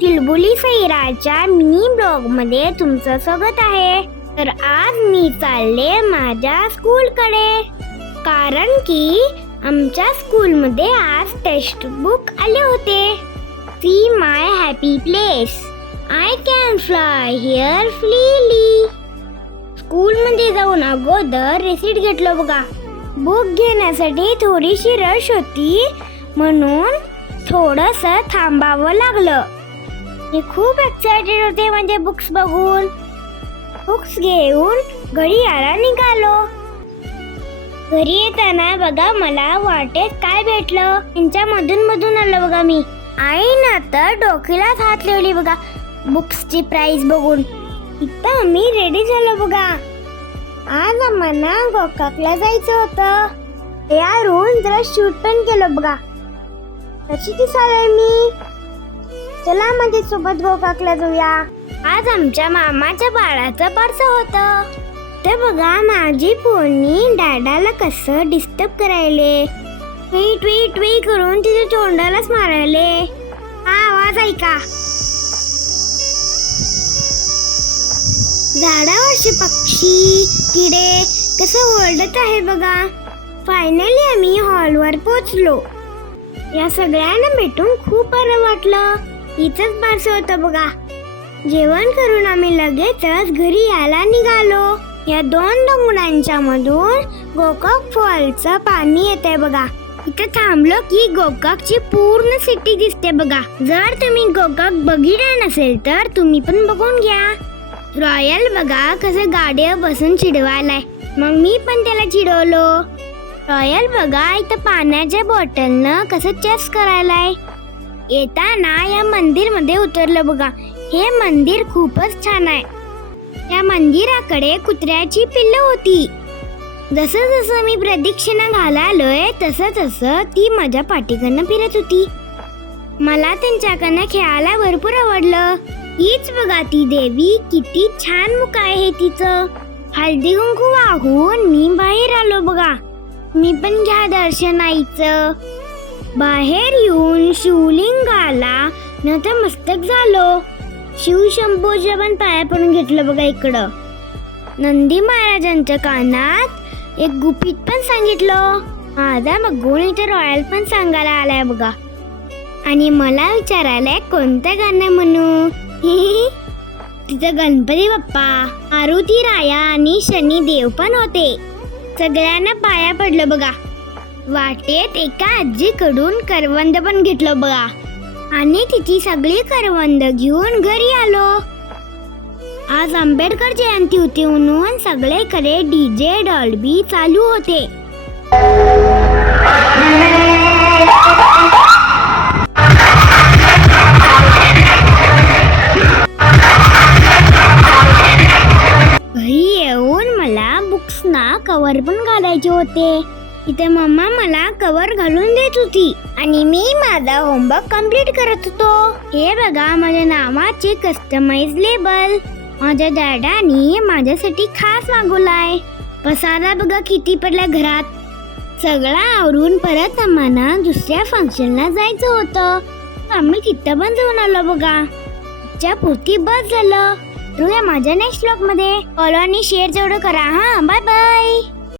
तिलबुली सैराच्या mini ब्लॉगमध्ये तुमचं स्वागत आहे. तर आज मी चालले माझ्या स्कूलकडे. कारण की आमच्या स्कूलमध्ये आज टेक्स्ट बुक आले होते. See my happy place I can fly here freely स्कूलमध्ये जाऊन अगोदर रिसीट घेतलं बघा. बुक घेण्यासाठी थोडीशी रश होती. म्हणून थोडस थांबावं लागलं. मी खूप एक्साइटेड होते म्हणजे माझे बुक्स बघून. बुक्स घेऊन घरी यायला निघालो. घरी येताना बघा मला वाटेत काय भेटलं. त्यांच्या मधून मधून आलं बघा मी. आईनं तर डोक्यालाच हात ठेवली बघा. बुक्सची प्राइस बघून. इथं आम्ही रेडी झालो बघा. आज आम्हाला गोकाकला जायचं होतं. यारून जरा शूट पण केलं बघा. कशी दिसाल मी? चला माझ्या सोबत गोकाकला जाऊया. आज आमच्या मामाच्या बाळाचं पर्स होत. ते बघा माझी पोनी डॅडाला कसं डिस्टर्ब करायले. ट्वी ट्वी ट्वी करून तिच्या तोंडालाच मारायले. हा आवाज ऐका. झाडावरचे पक्षी किडे कसं ओरडत आहे बघा. फायनली आम्ही हॉलवर पोचलो या सगळ्यांना भेटून खूप बरं वाटलं. इथंच बारसं होतं बघा. जेवण करून आम्ही लगेचच घरी यायला निघालो. या दोन डोंगरांच्या मधून गोकक फॉलचं पाणी येते बघा. इथं थांबलो की गोककची पूर्ण सिटी दिसते बघा. जर तुम्ही गोकक बघितला नसेल तर तुम्ही पण बघून घ्या. रॉयल बघा कसं गाडीवर बसून चिडवायलाय. मग मी पण त्याला चिडवलो. रॉयल बघा इथं पाण्याच्या बॉटलनं कसं चेस करायलाय. येताना या मंदिरमध्ये उतरलं बघा. हे मंदिर खूपच छान आहे. या मंदिराकडे कुत्र्याची पिल्ल होती. जसं जसं मी प्रदक्षिणा घालालोय तसं तसं ती माझ्या पाठीकडनं फिरत होती. मला त्यांच्याकडनं खेळायला भरपूर आवडलं. हीच बघा ती देवी किती छान मुख आहे तिचं. हळदी कुंकू वाहून मी बाहेर आलो बघा. मी पण घ्या दर्शन आईचं बाहेर येऊन शिवलिंगाला नतमस्तक झालो. शिवशंभूच्या पण पाया पडून घेतलं बघा इकडं. नंदी महाराजांच्या कानात एक गुपित पण सांगितलं. माझा बघून इथे रॉयल पण सांगायला आलाय बघा. आणि मला विचारायला कोणतं गाणं म्हणू? तिथं गणपती बाप्पा मारुती राया आणि शनी देव पण होते. सगळ्यांना पाया पडलं बघा. वाटेत एका आजीकडून करवंद पण घेतलं बघा. आणि तिची सगळी करवंद घेऊन घरी आलो. आज आंबेडकर जयंती होती म्हणून सगळीकडे डीजे डॉल्बी चालू होते. घरी येऊन मला बुक्सना कवर पण घालायचे होते. इथे मम्मा मला कवर घालून देत होती आणि मी माझा होमवर्क कंप्लीट करत होतो. हे बघा माझ्या नावाचे कस्टमाइज लेबल माझ्या डॅडानी माझ्यासाठी खास मागवलाय. पसारा बघा किती पडला घरात. सगळा आवरून परत आम्हाला दुसऱ्या फंक्शनला जायचं होतं. आम्ही तिथं पण जाऊन आलो बघा. च्या पुरती बस झालं. माझ्या नेक्स्ट ब्लॉगमध्ये. फॉलो आणि शेअर जेवढं करा. हा बाय बाय